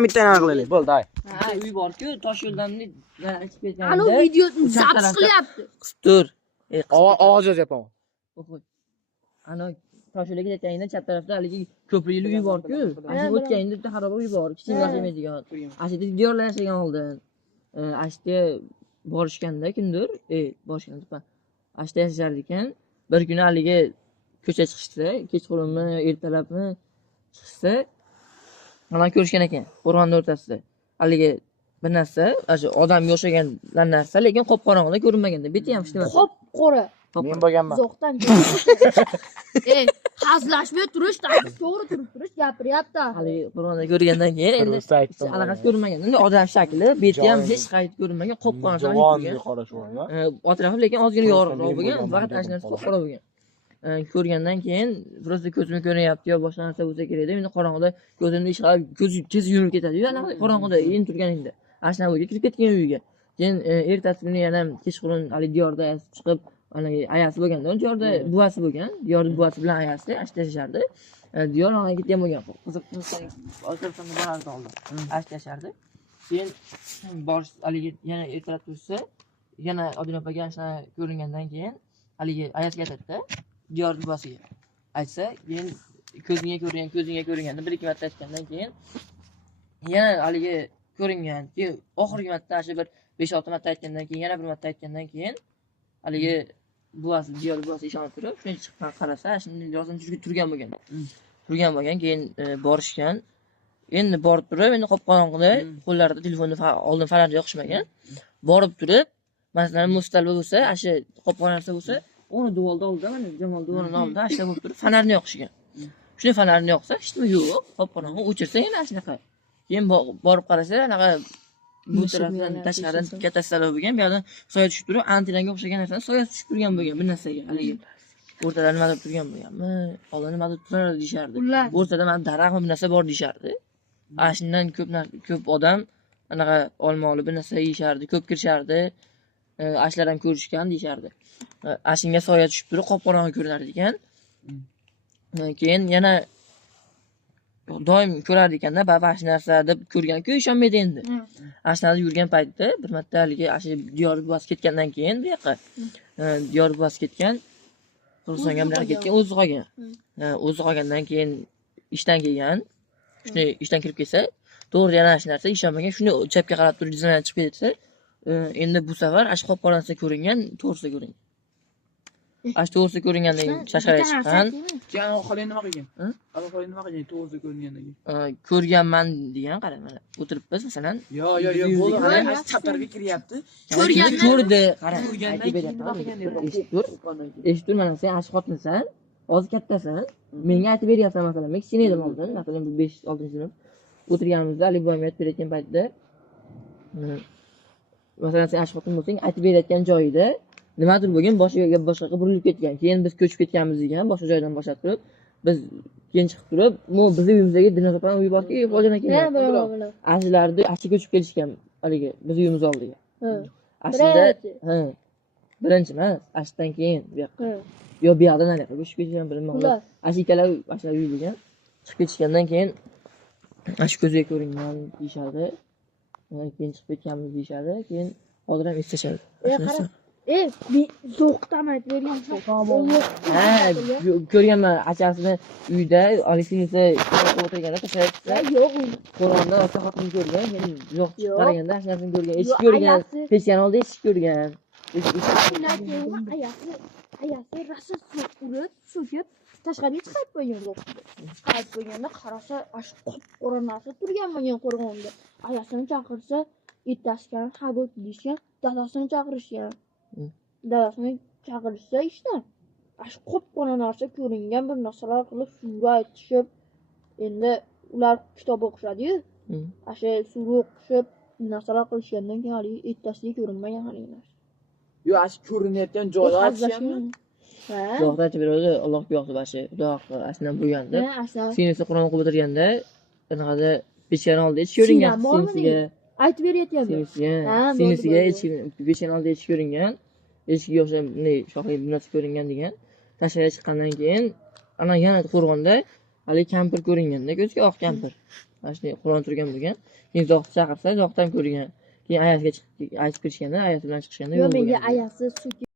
bitta anaqa qilaylik. Bo'ldi, hay. Ha, uy bor-ku, tosh yo'ldan chiqib ketganda. Ana videoni zapis qilyapti. Tur. Ovoz yozyapman. O'qi. Ana tosh yo'lga ketganda chap tarafda haligi ko'prikli uy bor-ku. Ana o'tganda bitta xaroba uy bor, kichik yashamaydigan. Ashida diyorlar yashagan oldin. Ashda borishganda kimdir? Borishganda. Ashda yashar ekan. Bir kuni haligi ko'cha chiqishsa, kechqurunmi, ertalabmi chiqsa, mana ko'rishgan ekan, qo'rg'onning o'rtasida. Haligi bir narsa, odamga o'xshagan narsa, lekin qop-qorong'ida ko'rinmaganda, beti ham ishlamadi. Qop-qora. Men bo'lganman. Uzoqdan hazillashmay turish, to'g'ri turib turish gapiryapti. Haligi qo'rg'onda ko'rgandan keyin endi allaqasi ko'rinmagan. Endi odam shakli, beti ham hech qayta ko'rinmagan, qop-qorong'ida ko'rgan. Atrofi lekin ozgina yorug'roq bo'lgan, faqat ana narsa qop-qora bo'lgan. Ko'rgandan keyin просто ko'zimga ko'rinyapti yo boshqa narsa bo'lsa kerak deb, endi qorong'ida ko'zimni ishqalab ko'z tez yurib ketadi-yu, ana qorong'ida endi turganingda. Ashna uyga kirib ketgan uyga. Keyin ertasi kuni yana kechqurun hali diyorda chiqib, ana ayasi bo'lganda, diyorda buvasi bo'lgan, diyorda buvasi bilan ayasi ashta yashardi. Diyor ona ketgan bo'lgan. Qiziq o'tirishni borardi oldi. Ashta yashardi. Keyin borish haligi yana ertalab tursa, yana Odil opaga ashna ko'ringandan keyin haligi ayasiga aytadi-da. Diyor buvasiga aytsa, keyin ko'zingga ko'ringanda bir ikki marta aytgandan keyin yana haligi ko'ringan. Keyin oxirgi marta shu bir 5-6 marta aytgandan keyin yana bir marta aytgandan keyin haligi buvasi, Diyor buvasi ishonib turib, shuni chiqqan qarasa, shuni yozim turgan bo'lgan. Turgan bo'lgan, keyin borishgan. Endi borib turib, endi qop-qorong'ida qo'llarida telefonni oldin farari yoqishmagan. Borib turib, masalan, mustalba bo'lsa, asha qop-qora narsa bo'lsa, uni duvalda oldi, mana Jamol duvalini oldi, ashta bo'lib turib, fanarni yoqishgan. Shuni fanarni yoqsa, hech nima yo'q, qop-qorong'i o'chirsa yana shunaqa. Keyin borib qarasa, anaqa bu tarafdan tashqaridan katta salov bo'lgan, bu yerdan soya tushib turib, antenaga o'xshagan narsadan soya tushib turgan bo'lgan bir narsaga, haligi. O'rtada nimadir turgan bo'lganmi? Oldin nimadir turar deyishardi. O'rtada mana daraxtmi bir narsa bor deyishardi. Ashundan ko'p odam anaqa olmoli bir narsa yeyishardi, ko'p kirishardi. Ashlar ham ko'rishgan deyishardi. Ashinga soya tushib turib, qop-qorong'i ko'rinar ekan. Keyin yana doim ko'rar ekanda, baba ash narsa deb ko'rgan-ku, ishonmaydi endi. Ashnada yurgan paytda bir marta haligi ashi Diyor buvasi ketgandan keyin bu yoqqa Diyor buvasi ketgan, Qirg'izistonga bilan ketgan, o'zi qolgan. O'zi qolgandan keyin ishdan kelgan. Shuni ishdan kirib kelsa, to'g'ri yana ash narsa ishonmagan, shuni chapga qarab turib dizayner chiqib ketsa, endi bu safar ash qop-qora narsa ko'ringan, to'g'risi ko'ringan. Ash to'g'risi ko'ringandan keyin shasharaga chiqqan. Keyin xo'lay nima qilgan? Xo'lay nima qilgan to'g'risi ko'ringandan keyin? Ko'rganman degan, qara mana. O'tiribmiz masalan. Yo, bo'ldi. Hali chaptarga kiryapti. Ko'rdi, qara. Eshittur, mana sen ash xotinsan, hozir kattasan. Menga aytib beryapsan masalan, men kichkina edim oldin, masalan 5-6-sinf o'tirganimizda Ali boyga aytib berayotgan paytda masalan sen ash xotin bo'lsang, aytib berayotgan joyida nimadir bo'lgan, boshqa burilib ketgan. Keyin biz ko'chib ketganmiz degan, boshqa joydan boshlab turib, biz keyin chiqib turib, bizning uyimizdagi Dinor opaning uyi borki, Xo'jan aka. Ashlarni ashi ko'chib kelishgan haligi biz uyimiz oldiga. Aslida, birinchi emas, ashdan keyin bu yoqqa. Yo, bu yoqdan nariga ko'chib ketgan bilmayman. Ash ikkalar ashlar uy bo'lgan. Chiqib ketishgandan keyin ash ko'zga ko'ringan deyshadi. Keyin chiqib ketganmiz deyshadi. Keyin hozir ham eslashadi. Zo'qdan aytib bergansan. Ko'rganman achasini uyda, Alishinisi o'tirganda tashlabsa, yo'q. Qo'rg'onda ota xotin ko'rgan, men yo'q qaraganda ash narsani ko'rgan, eshik ko'rgan, pechkan oldi eshik ko'rgan. Ayasi rosa urib, so'kib, tashqariga chiqib qo'ygan yo'q. Chiqib qo'yganda qarasa, ash qop-qora narsa turgan bo'lgan qo'rg'onda. Ayasini chaqirsa, ertasidan xabot deyishgan, dadasini chaqirishgan. Dadasini chaqirishsa ishda ash qop-qora narsa ko'ringan bir narsalar qilib suvga aytishib, endi ular kitob o'qishadi-yu. Asha suvga o'qishib, narsalar qilishgandan keyin hali ertasiga ko'rinmagan hali narsa. Yo, ash ko'rinayotgan joyda aytishmi? Yo'q, aytib beradi, Allohga yo'qdi bashi. Xudo haqqi, ashdan bo'lganda. Sinisi Qur'on o'qib o'tirganda, anaqada pechkan oldi ichib ko'ringan, sinisiga. Aytib beryapman. Sinisiga pechkan oldi ichib ko'ringan. Eshikga o'xshab bunday shoxli bir narsa ko'ringan degan. Tashqariga chiqqandan keyin ana yana qo'rg'onda hali kampir ko'ringanda, ko'zga oq kampir. mana shunday Qur'on turgan bo'lgan. Keyin zohid chaqirsa, zohiddan ko'rgan. Keyin ayasiga chiqib aytib kirishganda, ayasi bilan chiqishganda Yo yo'q menga bo'lgan. ayasi so'kib